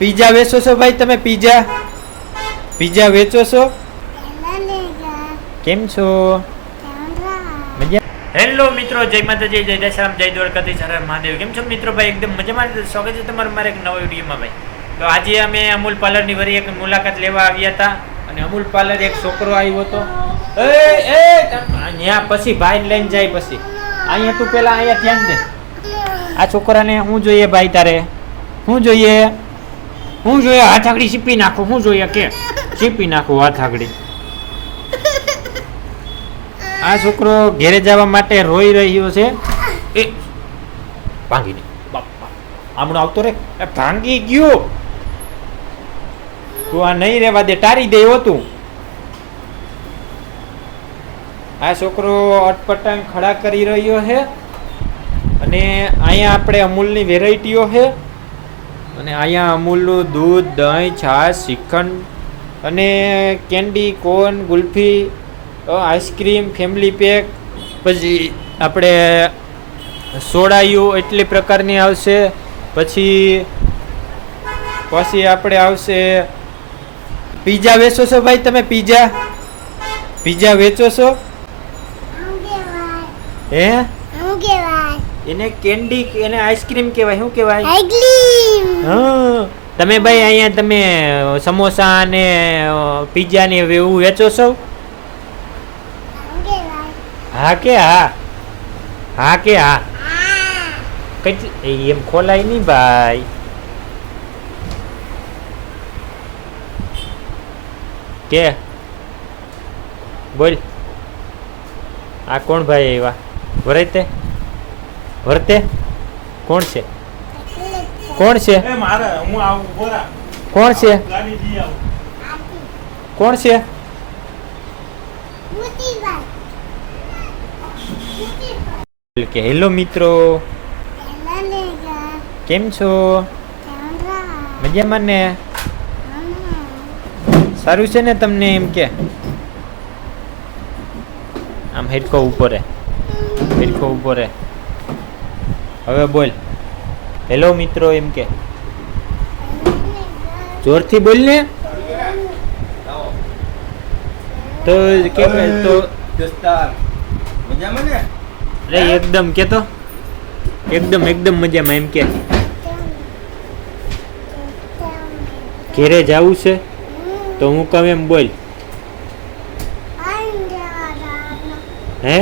Pizza વેચો છો ભાઈ તમે? પીઝા વેચો છો? કેમ છો? મજા? હેલો મિત્રો, જય માતાજી, જય દશરામ, જય દ્વારકાધીશ, હર હર મહાદેવ. કેમ છો મિત્રો? ભાઈ એકદમ મજામાં. સ્વાગત છે તમારું મારા એક નવા વિડીયોમાં ભાઈ. તો આજે અમે અમૂલ પાર્લરની વળી એક મુલાકાત લેવા આવ્યા હતા અને અમૂલ પાર્લર એક છોકરો આવ્યો હતો. ત્યાં પછી ભાઈ લઈને જાય પછી અહીંયા તું પેલા અહીંયા ધ્યાન દે. આ છોકરાને શું જોઈએ ભાઈ? તારે શું જોઈએ? શું જોઈએ? હાથ આગળી સીપી નાખું. શું જોઈએ કે સીપી નાખું હાથ આગળી? આ છોકરો ઘેરે જવા માટે રોઈ રહ્યો છે. એ ભાંગી દે હમણાં આવતો રે. ભાંગી ગયો તું. આ નહીં રહેવા દે, ટારી દે હતું. આ છોકરો અટપટાંગ ખડા કરી રહ્યો છે અને અહીંયા આપણે અમૂલની વેરાયટીઓ છે અને અહીંયા અમૂલનું દૂધ, દહીં, છાશ, શ્રીખંડ અને કેન્ડી, કોન, ગુલ્ફી, આઈસ્ક્રીમ, ફેમિલી પેક, પછી આપણે સોડાયું એટલી પ્રકારની આવશે. પછી આપણે આવશે પીઝા વેચો છો ભાઈ તમે? પીઝા વેચો છો? હે એને કેન્ડી, એને આઈસ્ક્રીમ કહેવાય. શું કહેવાય? હા. તમે ભાઈ અહીંયા તમે સમોસા ને પીઝા ને એવું વેચો છો? હા કે હા? હા કે હા? કેટલી એમ ખોલાય નહીં ભાઈ. કે બોલ. આ કોણ ભાઈ એવા? વરતે કોણ છે? કોણ છે? કોણ છે? કોણ છે? કે હેલો મિત્રો, કેમ છો? મજામાં ને? સારું છે ને તમને? એમ કે આમ હેડકો ઉપર રે. હવે બોલ હેલો મિત્રો એમ કે. જોરથી બોલ ને. તો કેમ તો મજામાં ને? અરે એકદમ કે તો એકદમ મજામાં એમ કે. ઘેરે જાવું છે તો હું કહું એમ બોલ. હે